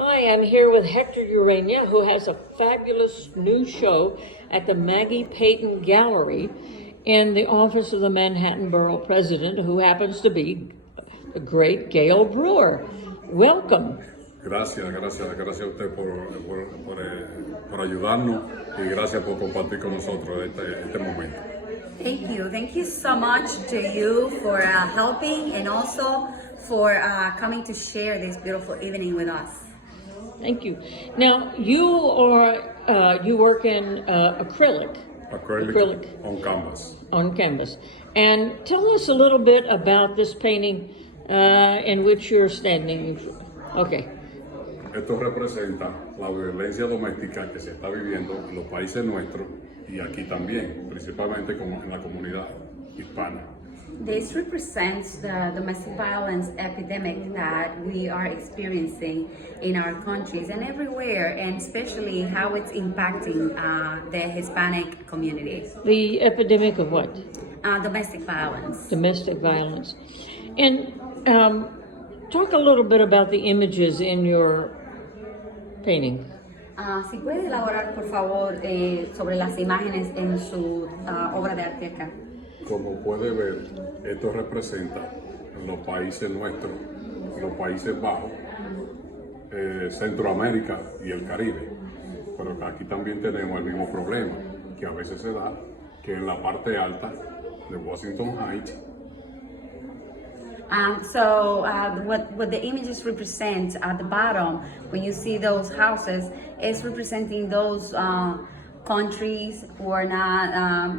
Hi, I'm here with Hector Urena, who has a fabulous new show at the Maggi Peyton Gallery in the office of the Manhattan Borough President, who happens to be the great Gale Brewer. Welcome. Gracias a usted por ayudarnos y gracias por compartir con nosotros este momento. Thank you so much to you for helping and also for coming to share this beautiful evening with us. Thank you. Now, you work in acrylic on canvas. On canvas. And tell us a little bit about this painting in which you're standing. Okay. Esto representa la violencia doméstica que se está viviendo en los países nuestros y aquí también, principalmente en la comunidad hispana. This represents the domestic violence epidemic that we are experiencing in our countries and everywhere, and especially how it's impacting the Hispanic community. The epidemic of what? Domestic violence. Domestic violence. And talk a little bit about the images in your painting. Si puede elaborar, por favor, sobre las imágenes en su obra de arte acá. Como puede ver, esto representa los países nuestros, los Países Bajos, Centroamérica y el Caribe. Pero aquí también tenemos el mismo problema, que a veces se da, que en la parte alta de Washington Heights. What the images represent at the bottom, when you see those houses, is representing those countries who are not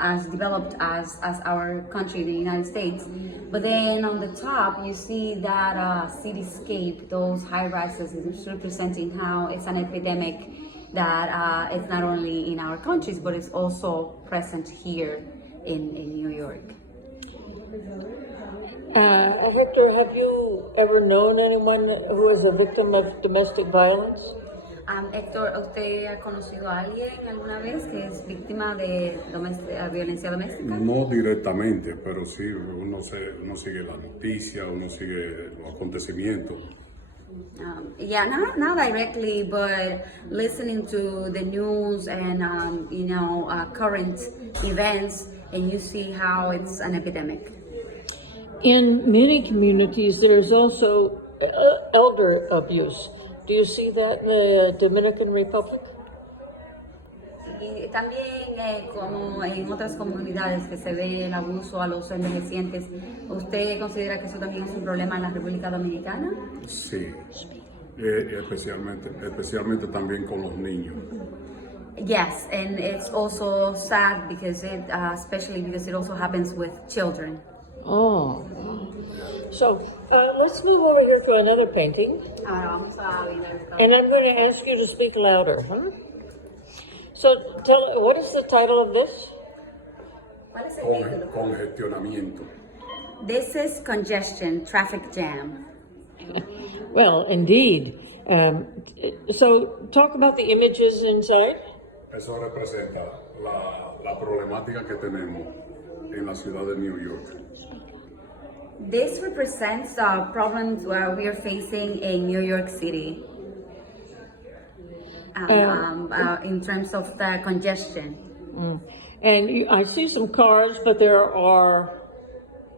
as developed as our country, the United States. But then on the top, you see that cityscape, those high rises, is representing how it's an epidemic that it's not only in our countries, but it's also present here in New York. Hector, have you ever known anyone who is a victim of domestic violence? Héctor, ¿usted ha conocido a alguien alguna vez que es víctima de violencia doméstica? No directamente, pero sí, uno sigue la noticia, uno sigue los acontecimientos. Not directly, but listening to the news and current events, and you see how it's an epidemic. In many communities, there is also elder abuse. Do you see that in the Dominican Republic? Y también, como en otras comunidades que se ve el abuso a los envejecientes, ¿usted considera que eso también es un problema en la República Dominicana? Sí, especialmente también con los niños. Yes, and it's also sad because especially because it also happens with children. Oh, so let's move over here to another painting. And I'm going to ask you to speak louder, huh? So what is the title of this? Congestionamiento. This is congestion, traffic jam. Well, indeed. So talk about the images inside. Eso representa la problemática que tenemos en la ciudad de New York. This represents problems we are facing in New York City in terms of the congestion. And I see some cars, but there are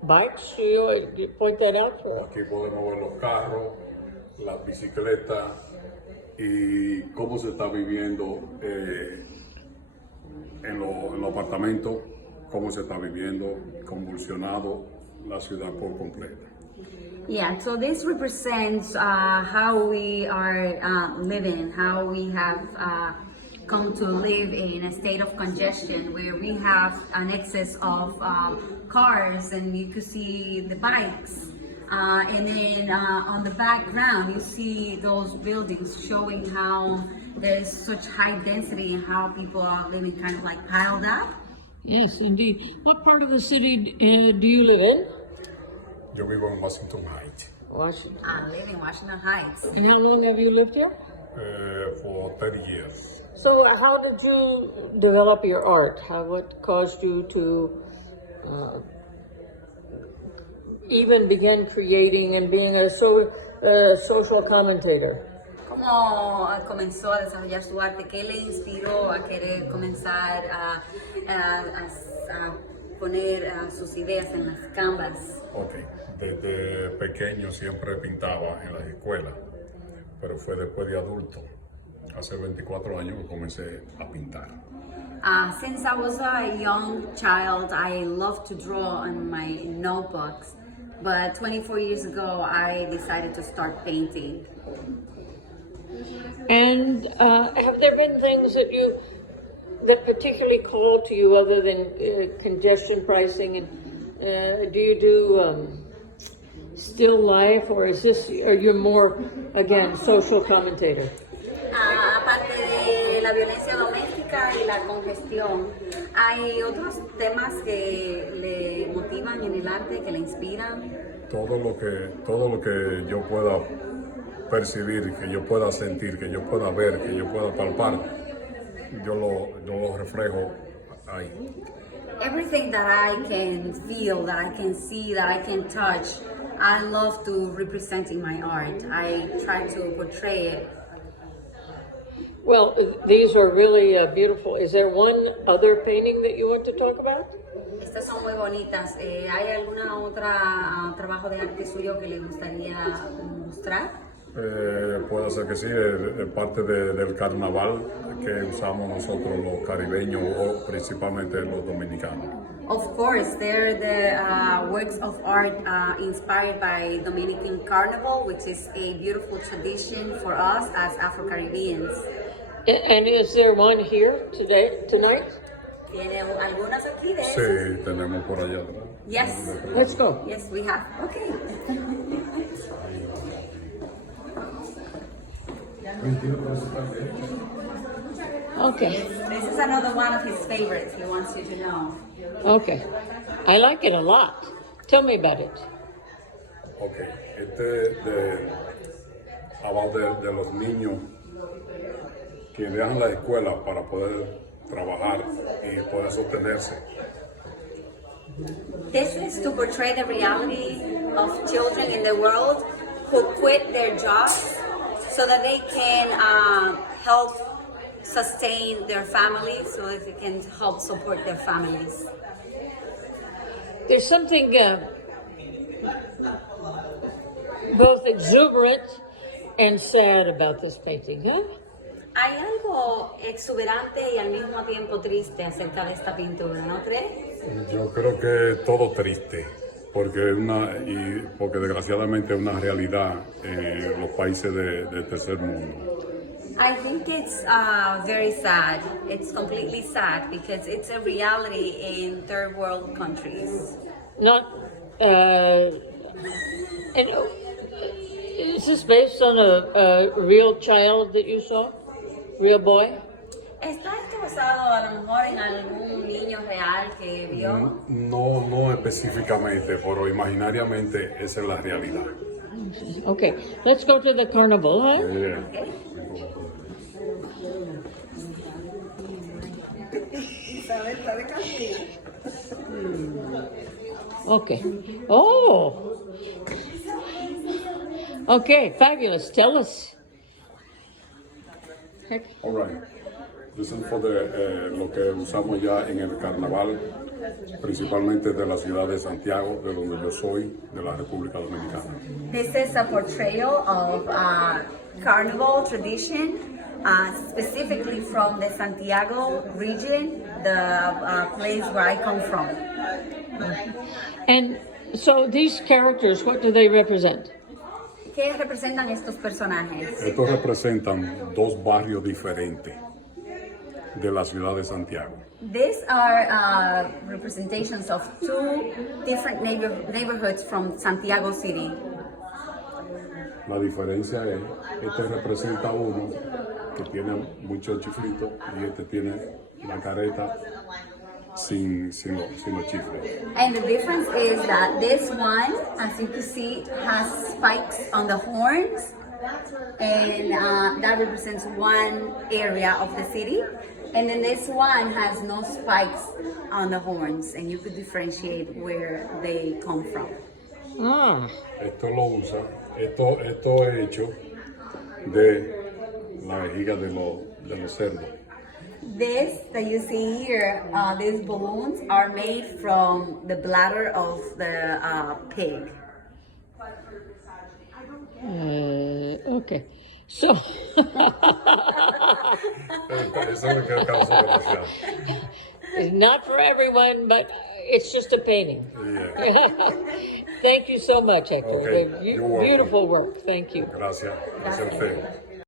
bikes. You point that out for us. Aquí podemos ver los carros, las bicicletas y cómo se está viviendo en los apartamentos, cómo se está viviendo convulsionado la ciudad por completa. Yeah, so this represents how we are living, how we have come to live in a state of congestion where we have an excess of cars, and you could see the bikes. And then on the background, you see those buildings showing how there's such high density and how people are living kind of like piled up. Yes, indeed. What part of the city do you live in? Yo vivo en Washington Heights. Washington. I live in Washington Heights. And how long have you lived here? For 30 years. So how did you develop your art? What caused you to even begin creating and being a social commentator? cómo comenzó a desarrollar su arte? ¿Qué le inspiró a querer comenzar a poner sus ideas en las canvas? Ok, desde pequeño siempre pintaba en las escuelas, pero fue después de adulto, hace 24 años que comencé a pintar. Since I was a young child, I loved to draw on my notebooks, but 24 years ago, I decided to start painting. And have there been things that particularly call to you other than congestion pricing? And do you do still life, or are you more, again, social commentator? Aparte de la violencia doméstica y la congestión, ¿hay otros temas que le motivan en el arte, que le inspiran? Todo lo que yo pueda percibir, que yo pueda sentir, que yo pueda ver, que yo pueda palpar, yo lo reflejo ahí. Everything that I can feel, that I can see, that I can touch, I love to represent in my art. I try to portray it. Well, these are really beautiful. Is there one other painting that you want to talk about? Estas son muy bonitas. ¿Hay alguna otra trabajo de arte suyo que le gustaría mostrar? Puede ser que sí, es parte del carnaval que usamos nosotros los caribeños o principalmente los dominicanos. Of course, they're the works of art inspired by Dominican Carnival, which is a beautiful tradition for us as Afro-Caribbeans. And is there one here tonight? ¿Tiene algunas aquí de esas? Sí, tenemos por allá atrás. Yes. Let's go. Yes, we have. Okay. Okay. This is another one of his favorites. He wants you to know. Okay. I like it a lot. Tell me about it. Ok, hablando de los niños que dejan la escuela para poder trabajar y poder sostenerse. This is to portray the reality of children in the world who quit their jobs so that they can help sustain their families, so that they can help support their families. There's something both exuberant and sad about this painting, huh? Hay algo exuberante y al mismo tiempo triste acerca de esta pintura, ¿no crees? Yo creo que todo triste, porque desgraciadamente es una realidad en los países del tercer mundo. I think it's very sad. It's completely sad because it's a reality in third world countries. Not, and is this based on a real child that you saw? Real boy? ¿Está esto basado a lo mejor en algún niño real que vio? No específicamente, pero imaginariamente esa es la realidad. Okay, let's go to the carnival, huh? Okay. Okay. Oh. Okay, fabulous. Tell us. All right. This is for lo que usamos ya en el carnaval, principalmente de la ciudad de Santiago, de donde yo soy, de la República Dominicana. This is a portrayal of carnival tradition, specifically from the Santiago region, the place where I come from. And so these characters, what do they represent? ¿Qué representan estos personajes? Estos representan dos barrios diferentes de la ciudad de Santiago. These are representations of two different neighborhoods from Santiago City. La diferencia es, este representa uno que tiene muchos chiflitos y este tiene la careta sin los chifles. And the difference is that this one, as you can see, has spikes on the horns, and that represents one area of the city. And then this one has no spikes on the horns, and you could differentiate where they come from. Ah, Esto lo usa, esto es hecho de la vejiga de los cerdos. This that you see here, these balloons are made from the bladder of the pig. Okay. So, Eso me causó demasiado. it's not for everyone, but it's just a painting. Yeah. Thank you so much, Hector. Okay, The you're welcome. beautiful work. Thank you. Gracias. Gracias a usted.